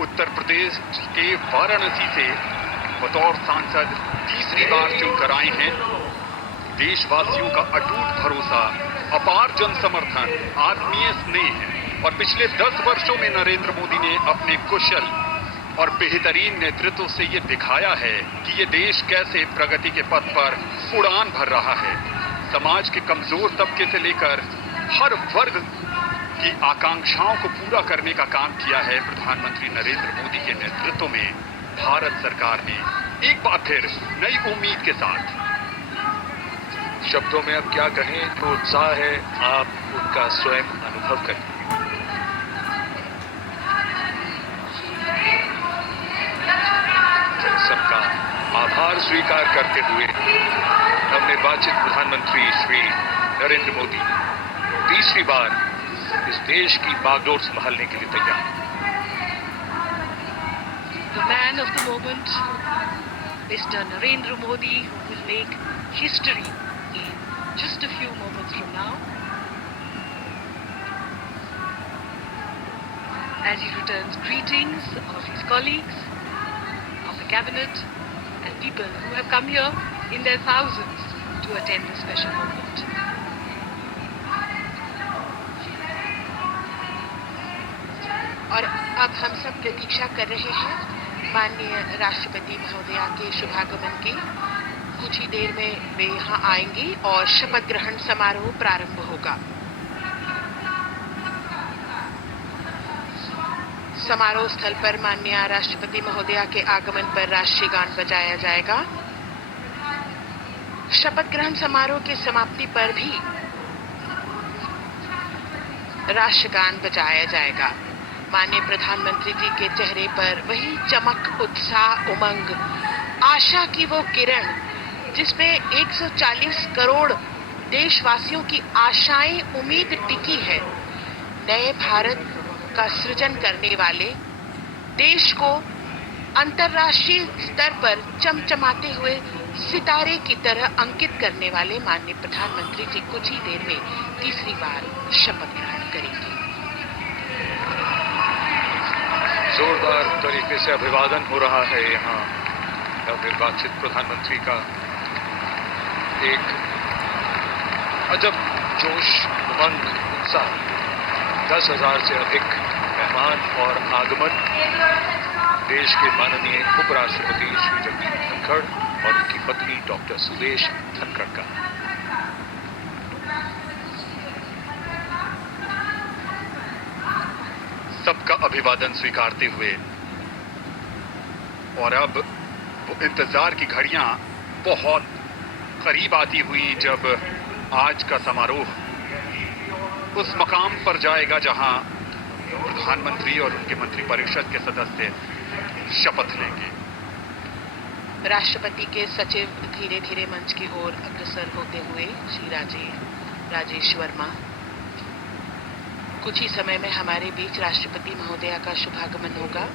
उत्तर प्रदेश के वाराणसी से बतौर सांसद तीसरी बार चुनकर आए हैं। देशवासियों का अटूट भरोसा, अपार जन समर्थन, आत्मीय स्नेह और पिछले 10 वर्षों में नरेंद्र मोदी ने अपने कुशल और बेहतरीन नेतृत्व से ये दिखाया है कि ये देश कैसे प्रगति के पथ पर उड़ान भर रहा है। समाज के कमजोर तबके से लेकर हर वर्ग की आकांक्षाओं को पूरा करने का काम किया है प्रधानमंत्री नरेंद्र मोदी के नेतृत्व में भारत सरकार ने, एक बार फिर नई उम्मीद के साथ। शब्दों में अब क्या कहें, तो उत्साह है, आप उनका स्वयं अनुभव करें। सबका आभार स्वीकार करते हुए नवनिर्वाचित प्रधानमंत्री श्री नरेंद्र मोदी तीसरी बार इस देश की बागडोर संभालने के लिए तैयार हैं। The man of the moment, Mr. Narendra Modi, who will make history in just a few moments from now, as he returns greetings of his colleagues, of the cabinet, and people who have come here in their thousands to attend this special moment. और अब हम सब प्रतीक्षा कर रहे हैं माननीय राष्ट्रपति महोदया के शुभागमन की। कुछ ही देर में वे यहाँ आएंगी और शपथ ग्रहण समारोह प्रारंभ होगा। समारोह स्थल पर माननीय राष्ट्रपति महोदया के आगमन पर राष्ट्रीय गान बजाया जाएगा। शपथ ग्रहण समारोह की समाप्ति पर भी राष्ट्रगान बजाया जाएगा। माननीय प्रधानमंत्री जी के चेहरे पर वही चमक, उत्साह, उमंग, आशा की वो किरण जिसपे 140 करोड़ देशवासियों की आशाएं, उम्मीद टिकी है। नए भारत का सृजन करने वाले, देश को अंतर्राष्ट्रीय स्तर पर चमचमाते हुए सितारे की तरह अंकित करने वाले माननीय प्रधानमंत्री जी कुछ ही देर में तीसरी बार शपथ ग्रहण करेंगे। जोरदार तरीके से अभिवादन हो रहा है यहाँ नवनिर्वाचित प्रधानमंत्री का। एक अजब जोश, उमंग, उत्साह, 10,000 से अधिक मेहमान और आगमन देश के माननीय उपराष्ट्रपति श्री जगदीप धनखड़ और उनकी पत्नी डॉक्टर सुदेश धनखड़ का। सबका अभिवादन स्वीकारते हुए और अब वो इंतजार की घड़ियां बहुत करीब आती हुई जब आज का समारोह उस मकाम पर जाएगा जहां प्रधानमंत्री और उनके मंत्रिपरिषद के सदस्य शपथ लेंगे। राष्ट्रपति के सचिव धीरे धीरे मंच की ओर अग्रसर होते हुए श्री राजेश वर्मा। कुछ ही समय में हमारे बीच राष्ट्रपति महोदया का शुभागमन होगा।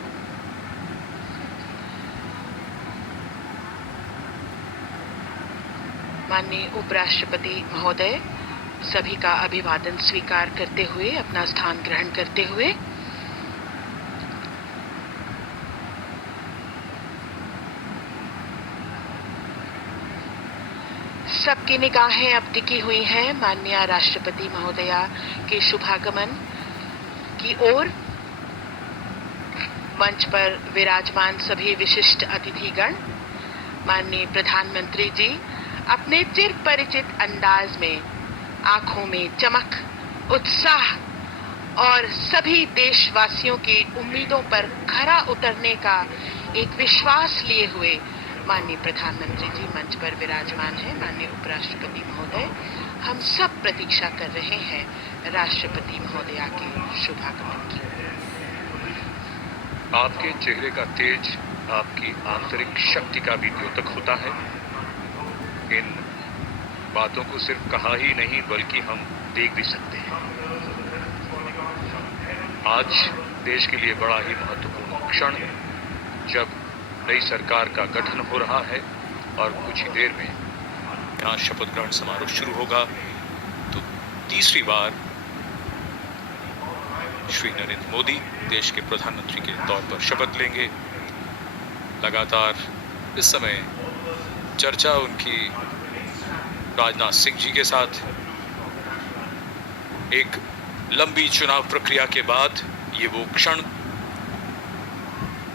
माननीय उपराष्ट्रपति महोदय सभी का अभिवादन स्वीकार करते हुए अपना स्थान ग्रहण करते हुए सबकी निगाहें अब टिकी हुई हैं माननीय राष्ट्रपति महोदया के शुभागमन की ओर। मंच पर विराजमान सभी विशिष्ट अतिथिगण, माननीय प्रधानमंत्री जी अपने चिर परिचित अंदाज में आंखों में चमक, उत्साह और सभी देशवासियों की उम्मीदों पर खरा उतरने का एक विश्वास लिए हुए माननीय प्रधानमंत्री जी मंच पर विराजमान हैं। माननीय उपराष्ट्रपति महोदय, हम सब प्रतीक्षा कर रहे हैं राष्ट्रपति महोदया के शुभागमन की। आपके चेहरे का तेज आपकी आंतरिक शक्ति का भी द्योतक होता है। इन बातों को सिर्फ कहा ही नहीं बल्कि हम देख भी सकते हैं। आज देश के लिए बड़ा ही महत्वपूर्ण क्षण, जब नई सरकार का गठन हो रहा है और कुछ ही देर में यहाँ शपथ ग्रहण समारोह शुरू होगा। तो तीसरी बार श्री नरेंद्र मोदी देश के प्रधानमंत्री के तौर पर शपथ लेंगे। लगातार इस समय चर्चा उनकी राजनाथ सिंह जी के साथ। एक लंबी चुनाव प्रक्रिया के बाद ये वो क्षण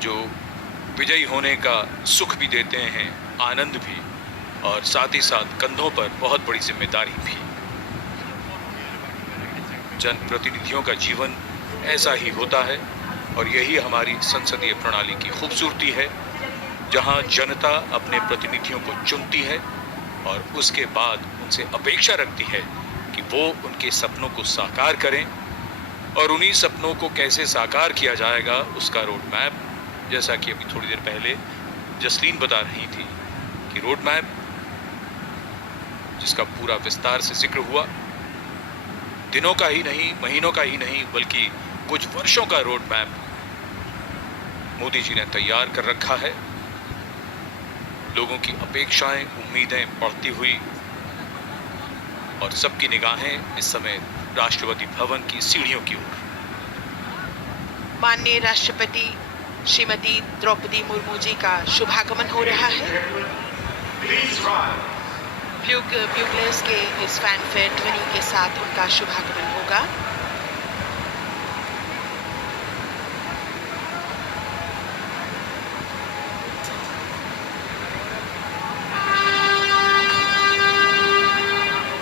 जो विजयी होने का सुख भी देते हैं, आनंद भी, और साथ ही साथ कंधों पर बहुत बड़ी जिम्मेदारी भी। जनप्रतिनिधियों का जीवन ऐसा ही होता है और यही हमारी संसदीय प्रणाली की खूबसूरती है, जहां जनता अपने प्रतिनिधियों को चुनती है और उसके बाद उनसे अपेक्षा रखती है कि वो उनके सपनों को साकार करें, और उन्हीं सपनों को कैसे साकार किया जाएगा उसका रोड मैप, जैसा कि अभी थोड़ी देर पहले जसलीन बता रही थी कि रोड मैप जिसका पूरा विस्तार से जिक्र हुआ, दिनों का ही नहीं, महीनों का ही नहीं, बल्कि कुछ वर्षों का रोड मैप मोदी जी ने तैयार कर रखा है। लोगों की अपेक्षाएं, उम्मीदें बढ़ती हुई और सबकी निगाहें इस समय राष्ट्रपति भवन की सीढ़ियों की ओर। माननीय राष्ट्रपति श्रीमती द्रौपदी मुर्मू जी का शुभागमन हो रहा है। ब्यूगलर्स के इस फैनफेयर ध्वनि के साथ उनका शुभागमन होगा।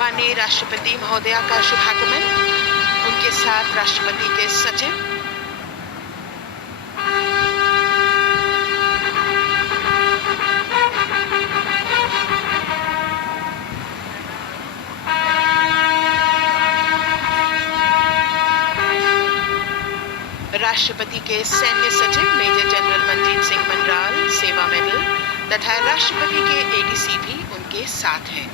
माननीय राष्ट्रपति महोदया का शुभागमन, उनके साथ राष्ट्रपति के सचिव, राष्ट्रपति के सैन्य सचिव मेजर जनरल मनजीत सिंह मनराल सेवा मेडल तथा राष्ट्रपति के एडीसी भी उनके साथ हैं।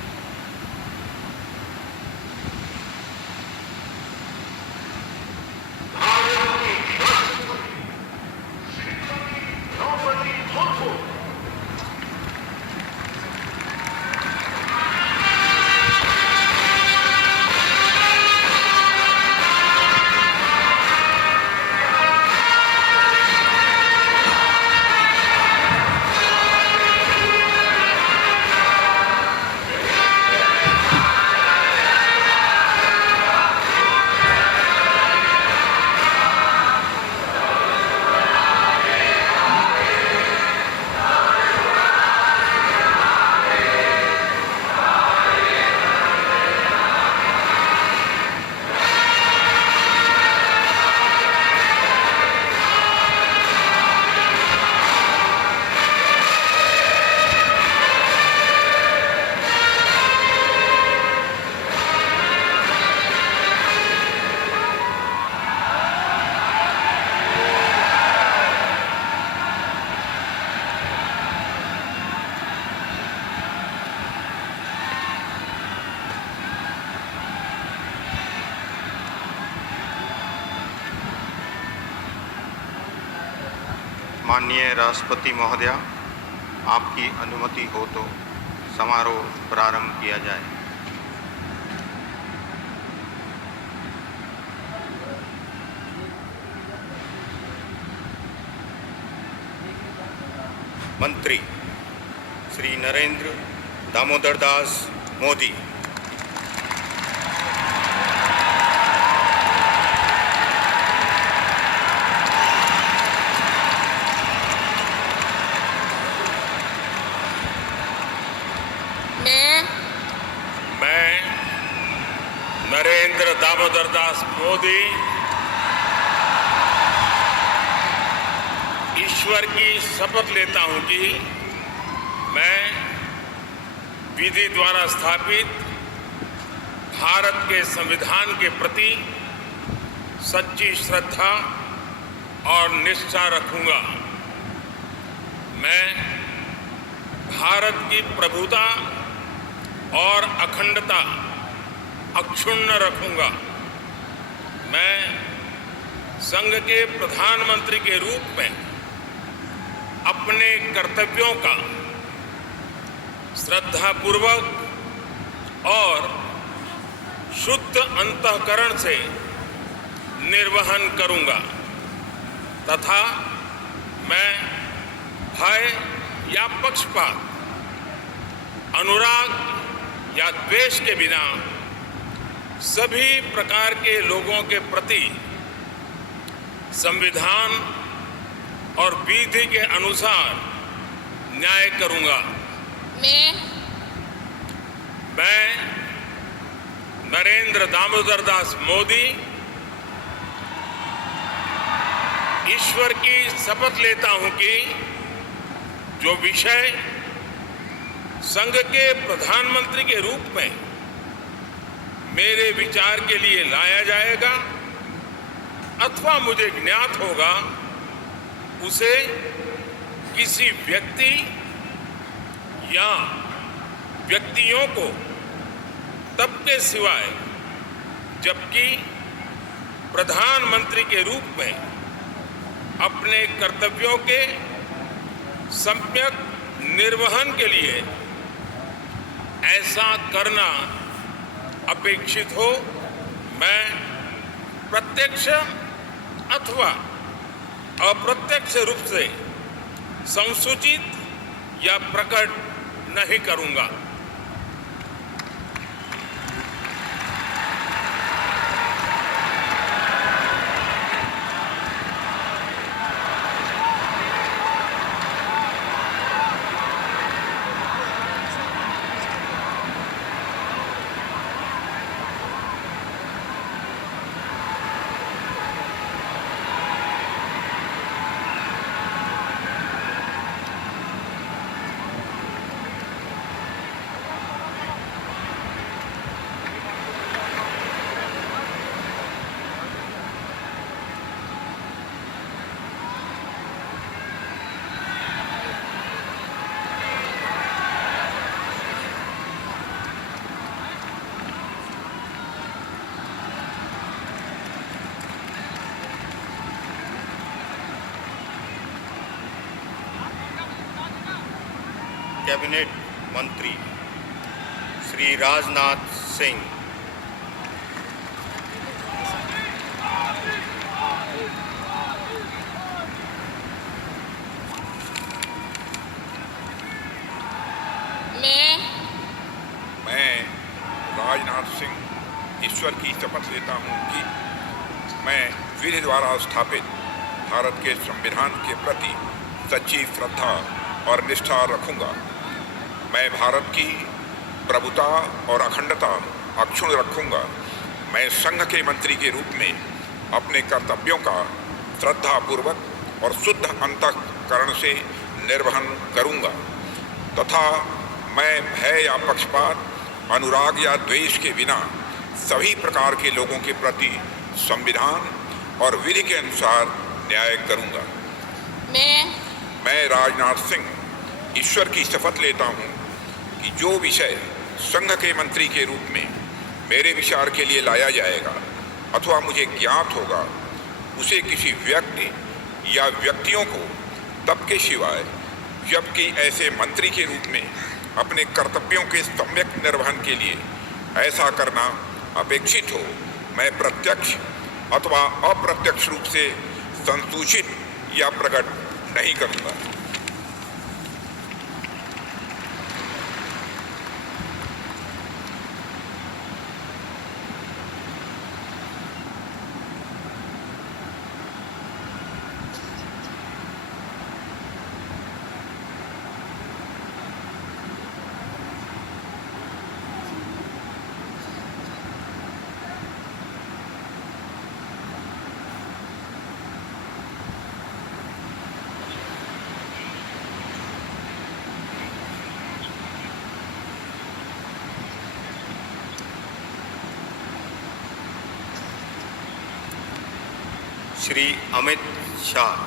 माननीय राष्ट्रपति महोदया, आपकी अनुमति हो तो समारोह प्रारंभ किया जाए। मंत्री श्री नरेंद्र दामोदर दास मोदी। मैं नरेंद्र दामोदर दास मोदी ईश्वर की शपथ लेता हूं कि मैं विधि द्वारा स्थापित भारत के संविधान के प्रति सच्ची श्रद्धा और निष्ठा रखूंगा। मैं भारत की प्रभुता और अखंडता अक्षुण्ण रखूंगा। मैं संघ के प्रधानमंत्री के रूप में अपने कर्तव्यों का श्रद्धापूर्वक और शुद्ध अंतःकरण से निर्वहन करूंगा तथा मैं भय या पक्षपात, अनुराग या द्वेष के बिना सभी प्रकार के लोगों के प्रति संविधान और विधि के अनुसार न्याय करूंगा। मैं नरेंद्र दामोदर दास मोदी ईश्वर की शपथ लेता हूं कि जो विषय संघ के प्रधानमंत्री के रूप में मेरे विचार के लिए लाया जाएगा अथवा मुझे ज्ञात होगा, उसे किसी व्यक्ति या व्यक्तियों को तब के सिवाय जबकि प्रधानमंत्री के रूप में अपने कर्तव्यों के सम्यक निर्वहन के लिए ऐसा करना अपेक्षित हो, मैं प्रत्यक्ष अथवा अप्रत्यक्ष रूप से संसूचित या प्रकट नहीं करूंगा। कैबिनेट मंत्री श्री राजनाथ सिंह, मैं राजनाथ सिंह ईश्वर की शपथ लेता हूं कि मैं विधि द्वारा स्थापित भारत के संविधान के प्रति सच्ची श्रद्धा और निष्ठा रखूंगा। मैं भारत की प्रभुता और अखंडता अक्षुण्ण रखूंगा। मैं संघ के मंत्री के रूप में अपने कर्तव्यों का श्रद्धापूर्वक और शुद्ध अंतःकरण से निर्वहन करूंगा तथा मैं भय या पक्षपात, अनुराग या द्वेष के बिना सभी प्रकार के लोगों के प्रति संविधान और विधि के अनुसार न्याय करूंगा। मैं राजनाथ सिंह ईश्वर की शपथ लेता हूं कि जो विषय संघ के मंत्री के रूप में मेरे विचार के लिए लाया जाएगा अथवा मुझे ज्ञात होगा, उसे किसी व्यक्ति या व्यक्तियों को तब के सिवाय जबकि ऐसे मंत्री के रूप में अपने कर्तव्यों के सम्यक निर्वहन के लिए ऐसा करना अपेक्षित हो, मैं प्रत्यक्ष अथवा अप्रत्यक्ष रूप से संसूचित या प्रकट नहीं करूंगा। श्री अमित शाह,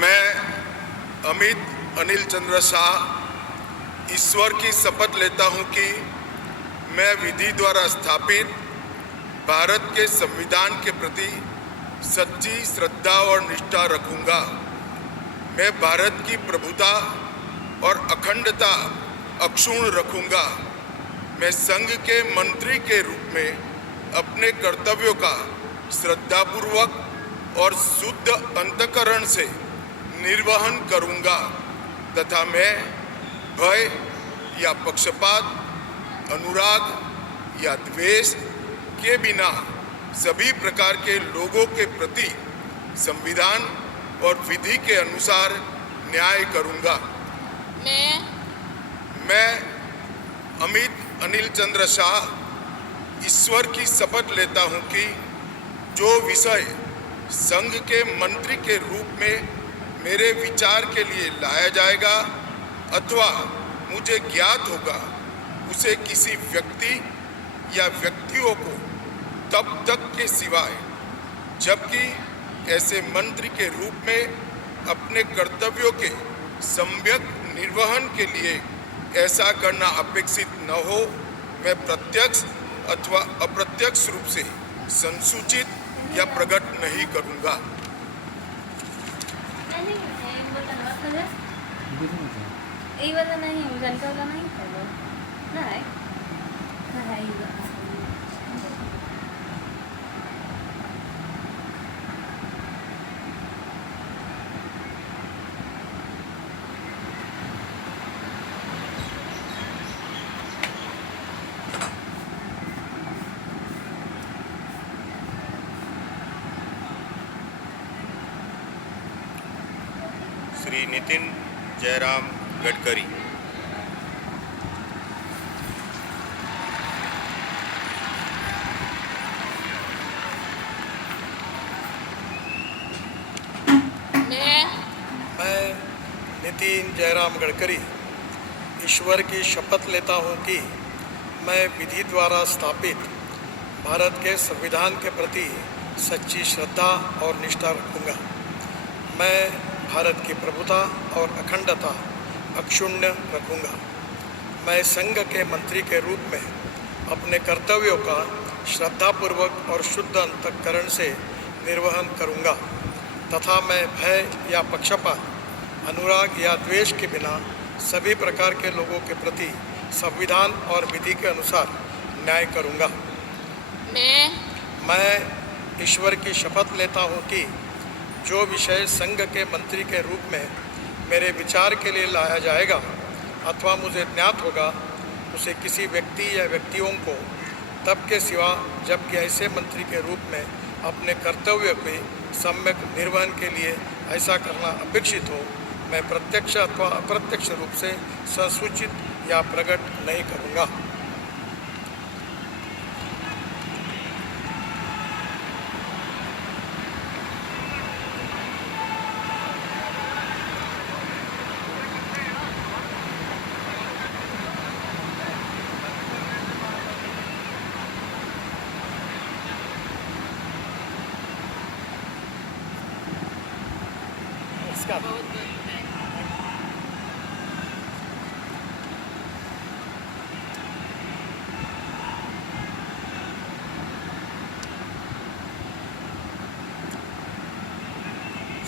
मैं अमित अनिल चंद्र शाह ईश्वर की शपथ लेता हूं कि मैं विधि द्वारा स्थापित भारत के संविधान के प्रति सच्ची श्रद्धा और निष्ठा रखूंगा। मैं भारत की प्रभुता और अखंडता अक्षुण्ण रखूंगा। मैं संघ के मंत्री के रूप में अपने कर्तव्यों का श्रद्धापूर्वक और शुद्ध अंतःकरण से निर्वहन करूंगा तथा मैं भय या पक्षपात, अनुराग या द्वेष के बिना सभी प्रकार के लोगों के प्रति संविधान और विधि के अनुसार न्याय करूंगा। मैं अमित अनिल चंद्र शाह ईश्वर की शपथ लेता हूं कि जो विषय संघ के मंत्री के रूप में मेरे विचार के लिए लाया जाएगा अथवा मुझे ज्ञात होगा, उसे किसी व्यक्ति या व्यक्तियों को तब तक के सिवाय जबकि ऐसे मंत्री के रूप में अपने कर्तव्यों के सम्यक निर्वहन के लिए ऐसा करना अपेक्षित न हो, मैं प्रत्यक्ष अथवा अप्रत्यक्ष रूप से संसूचित या प्रकट नहीं करूंगा। श्री नितिन जयराम गडकरी। मैं नितिन जयराम गडकरी ईश्वर की शपथ लेता हूं कि मैं विधि द्वारा स्थापित भारत के संविधान के प्रति सच्ची श्रद्धा और निष्ठा रखूंगा। मैं भारत की प्रभुता और अखंडता अक्षुण्ण रखूंगा। मैं संघ के मंत्री के रूप में अपने कर्तव्यों का श्रद्धापूर्वक और शुद्ध अंतःकरण से निर्वहन करूंगा तथा मैं भय या पक्षपात, अनुराग या द्वेष के बिना सभी प्रकार के लोगों के प्रति संविधान और विधि के अनुसार न्याय करूंगा। मैं ईश्वर की शपथ लेता हूं कि जो विषय संघ के मंत्री के रूप में मेरे विचार के लिए लाया जाएगा अथवा मुझे ज्ञात होगा, उसे किसी व्यक्ति या व्यक्तियों को तब के सिवा जबकि ऐसे मंत्री के रूप में अपने कर्तव्य के सम्यक निर्वहन के लिए ऐसा करना अपेक्षित हो, मैं प्रत्यक्ष अथवा अप्रत्यक्ष रूप से संसूचित या प्रकट नहीं करूँगा।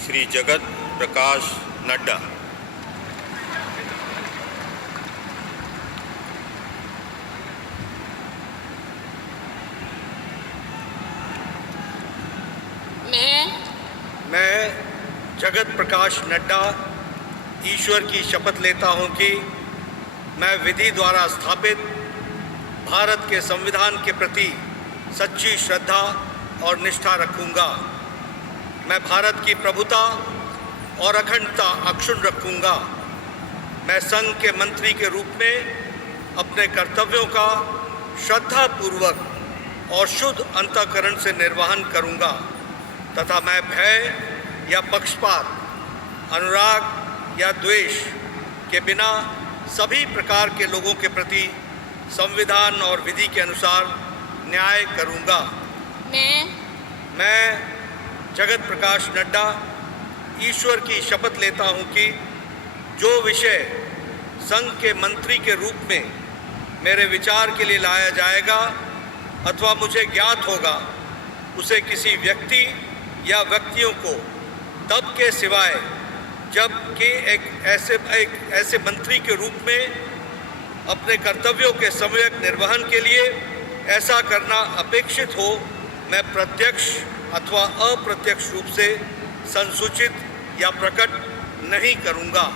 श्री जगत प्रकाश नड्डा। मैं जगत प्रकाश नड्डा ईश्वर की शपथ लेता हूं कि मैं विधि द्वारा स्थापित भारत के संविधान के प्रति सच्ची श्रद्धा और निष्ठा रखूंगा। मैं भारत की प्रभुता और अखंडता अक्षुण्ण रखूंगा। मैं संघ के मंत्री के रूप में अपने कर्तव्यों का श्रद्धापूर्वक और शुद्ध अंतःकरण से निर्वहन करूंगा तथा मैं भय या पक्षपात, अनुराग या द्वेष के बिना सभी प्रकार के लोगों के प्रति संविधान और विधि के अनुसार न्याय करूंगा। मैं जगत प्रकाश नड्डा ईश्वर की शपथ लेता हूं कि जो विषय संघ के मंत्री के रूप में मेरे विचार के लिए लाया जाएगा अथवा मुझे ज्ञात होगा, उसे किसी व्यक्ति या व्यक्तियों को तब के सिवाय जबकि एक ऐसे मंत्री के रूप में अपने कर्तव्यों के सम्यक निर्वहन के लिए ऐसा करना अपेक्षित हो, मैं प्रत्यक्ष अथवा अप्रत्यक्ष रूप से संसूचित या प्रकट नहीं करूँगा।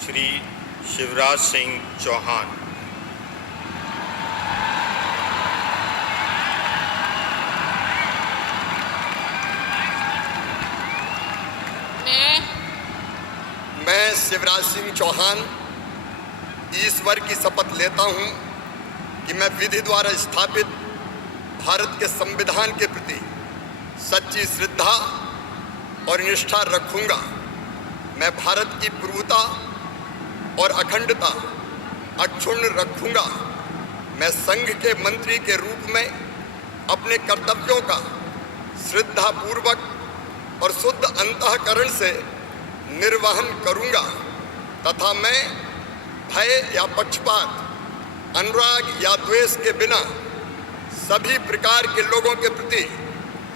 श्री शिवराज सिंह चौहान। मैं शिवराज सिंह चौहान ईश्वर की शपथ लेता हूं कि मैं विधि द्वारा स्थापित भारत के संविधान के प्रति सच्ची श्रद्धा और निष्ठा रखूंगा। मैं भारत की प्रभुता और अखंडता अक्षुण्ण रखूंगा। मैं संघ के मंत्री के रूप में अपने कर्तव्यों का श्रद्धापूर्वक और शुद्ध अंतःकरण से निर्वहन करूंगा तथा मैं भय या पक्षपात, अनुराग या द्वेष के बिना सभी प्रकार के लोगों के प्रति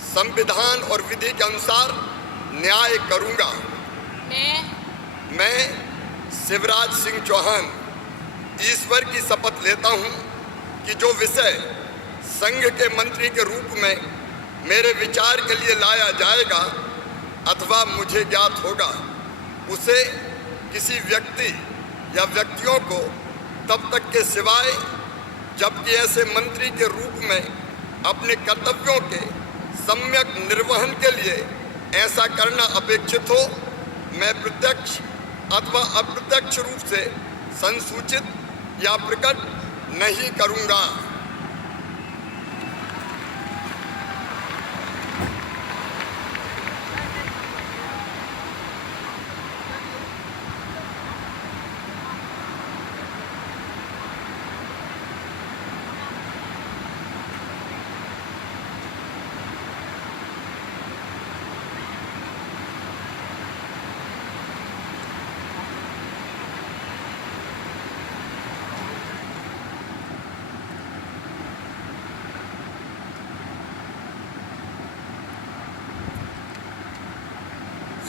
संविधान और विधि के अनुसार न्याय करूंगा। मैं शिवराज सिंह चौहान ईश्वर की शपथ लेता हूं कि जो विषय संघ के मंत्री के रूप में मेरे विचार के लिए लाया जाएगा अथवा मुझे ज्ञात होगा, उसे किसी व्यक्ति या व्यक्तियों को तब तक के सिवाय जबकि ऐसे मंत्री के रूप में अपने कर्तव्यों के सम्यक निर्वहन के लिए ऐसा करना अपेक्षित हो, मैं प्रत्यक्ष अथवा अप्रत्यक्ष रूप से संसूचित या प्रकट नहीं करूंगा।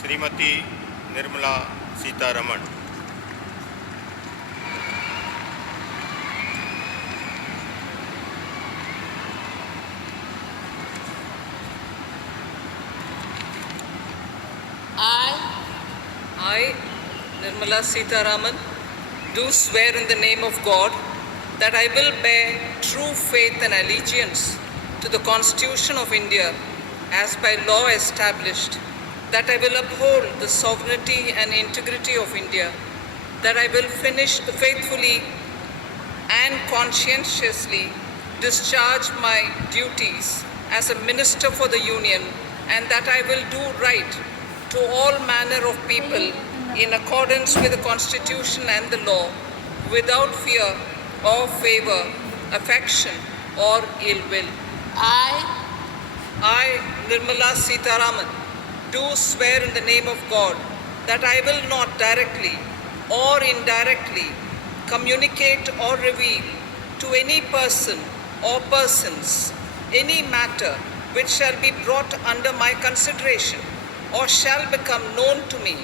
Shrimati Nirmala Sitharaman. I, Nirmala Sitharaman, do swear in the name of God that I will bear true faith and allegiance to the Constitution of India as by law established, that I will uphold the sovereignty and integrity of India, that I will faithfully and conscientiously discharge my duties as a minister for the Union, and that I will do right to all manner of people in accordance with the Constitution and the law, without fear or favor, affection or ill will. I, Nirmala Sitharaman, do swear in the name of God that I will not directly or indirectly communicate or reveal to any person or persons any matter which shall be brought under my consideration or shall become known to me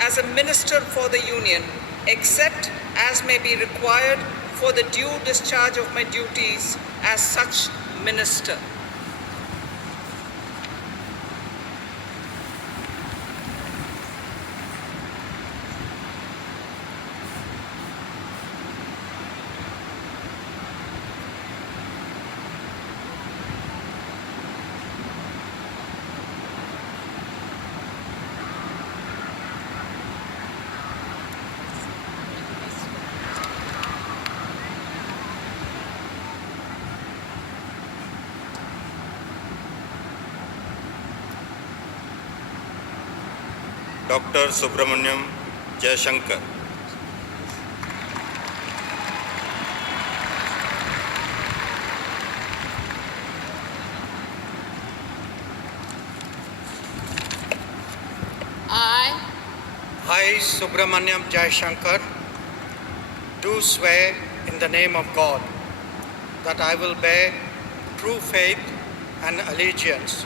as a minister for the Union, except as may be required for the due discharge of my duties as such minister. Doctor Subramanyam Jayashankar, I, Subramanyam Jayashankar, do swear in the name of God that I will bear true faith and allegiance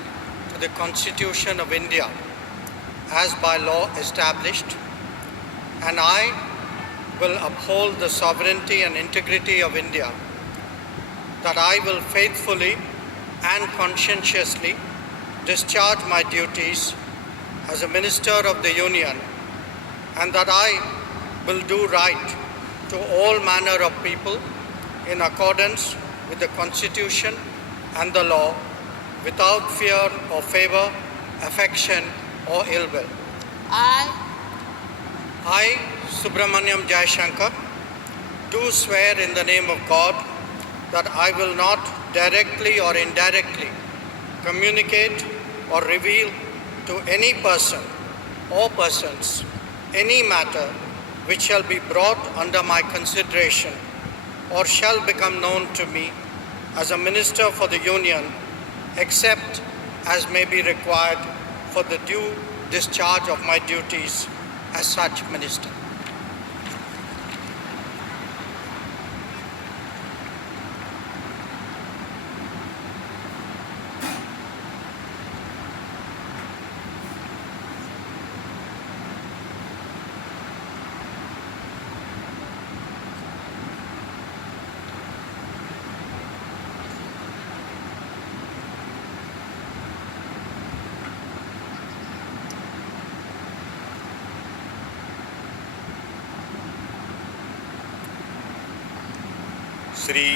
to the Constitution of India as by law established, and I will uphold the sovereignty and integrity of India, that I will faithfully and conscientiously discharge my duties as a Minister of the Union, and that I will do right to all manner of people in accordance with the Constitution and the law, without fear or favor, affection or ill will. I, Subramanyam Jayashankar, do swear in the name of God that I will not directly or indirectly communicate or reveal to any person or persons any matter which shall be brought under my consideration or shall become known to me as a Minister for the Union, except as may be required for the due discharge of my duties as such Minister. Shri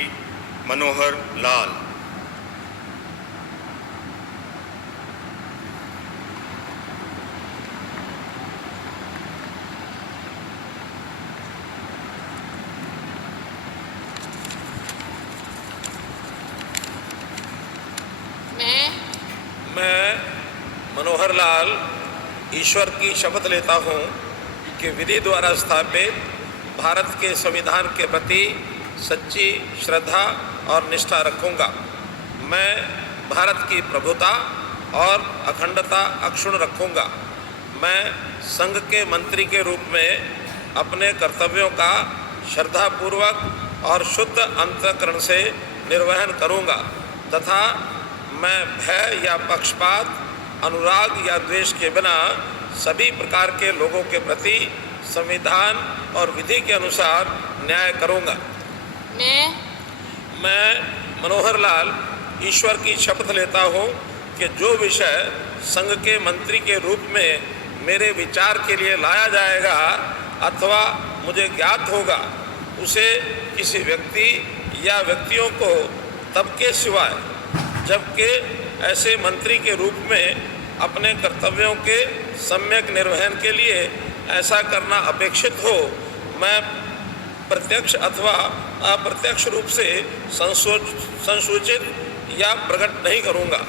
Manohar Lal, मैं मनोहर लाल ईश्वर की शपथ लेता हूँ कि विधि द्वारा स्थापित भारत के संविधान के प्रति सच्ची श्रद्धा और निष्ठा रखूँगा। मैं भारत की प्रभुता और अखंडता अक्षुण्ण रखूँगा। मैं संघ के मंत्री के रूप में अपने कर्तव्यों का श्रद्धापूर्वक और शुद्ध अंतःकरण से निर्वहन करूँगा तथा मैं भय या पक्षपात, अनुराग या द्वेष के बिना सभी प्रकार के लोगों के प्रति संविधान और विधि के अनुसार न्याय करूँगा। मैं मनोहर लाल ईश्वर की शपथ लेता हूँ कि जो विषय संघ के मंत्री के रूप में मेरे विचार के लिए लाया जाएगा अथवा मुझे ज्ञात होगा, उसे किसी व्यक्ति या व्यक्तियों को तब के सिवाय जबकि ऐसे मंत्री के रूप में अपने कर्तव्यों के सम्यक निर्वहन के लिए ऐसा करना अपेक्षित हो, मैं प्रत्यक्ष अथवा अप्रत्यक्ष रूप से संसूचित या प्रकट नहीं करूँगा।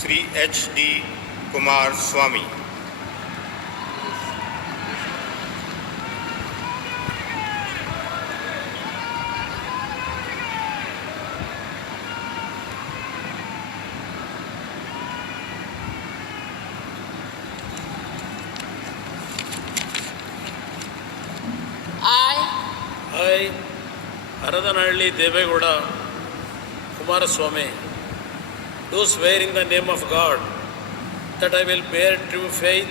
Shri HD Kumar Swami, I, Haradanhalli Devegowda Kumaraswamy, do swear in the name of God that I will bear true faith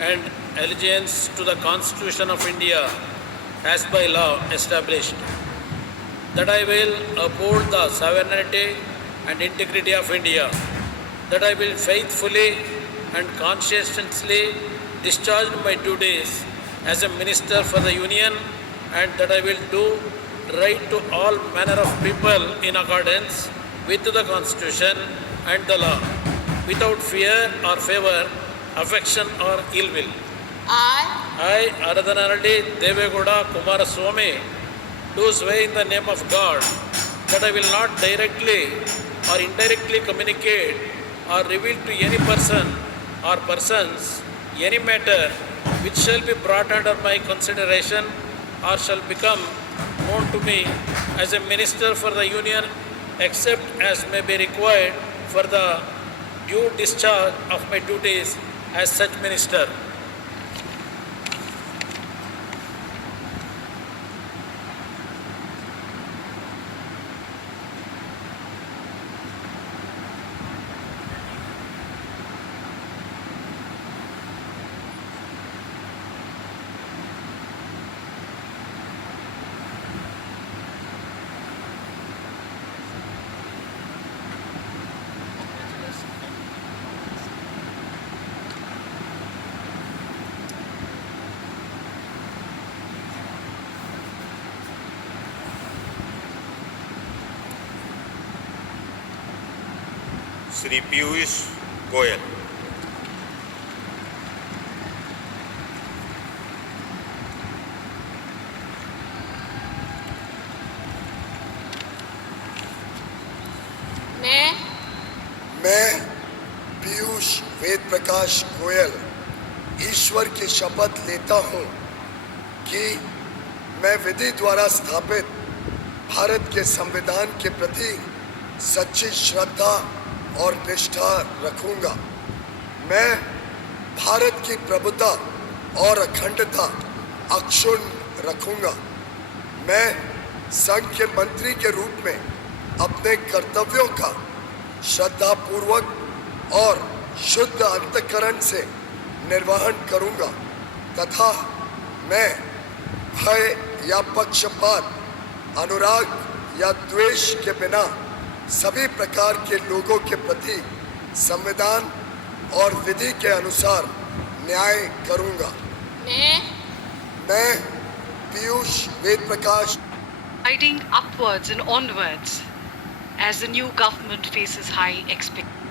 and allegiance to the Constitution of India as by law established, that I will uphold the sovereignty and integrity of India, that I will faithfully and conscientiously discharge my duties as a Minister for the Union, and that I will do right to all manner of people in accordance with the Constitution and the law, without fear or favor, affection or ill will. I, Aradhanaralli Devegowda Kumaraswamy, do swear in the name of God that I will not directly or indirectly communicate or reveal to any person or persons any matter which shall be brought under my consideration or shall become known to me as a Minister for the Union, except as may be required for the due discharge of my duties as such Minister. Shri Piyush Goyal. मैं पीयूष वेद प्रकाश गोयल ईश्वर की शपथ लेता हूं कि मैं विधि द्वारा स्थापित भारत के संविधान के प्रति सच्ची श्रद्धा और निष्ठा रखूंगा। मैं भारत की प्रभुता और अखंडता अक्षुण्ण रखूंगा। मैं संघ के मंत्री के रूप में अपने कर्तव्यों का श्रद्धापूर्वक और शुद्ध अंतःकरण से निर्वहन करूंगा तथा मैं भय या पक्षपात, अनुराग या द्वेष के बिना सभी प्रकार के लोगों के प्रति संविधान और विधि के अनुसार न्याय करूंगा। मैं Piyush Ved Prakash Riding upwards and onwards as the new government faces high expectations.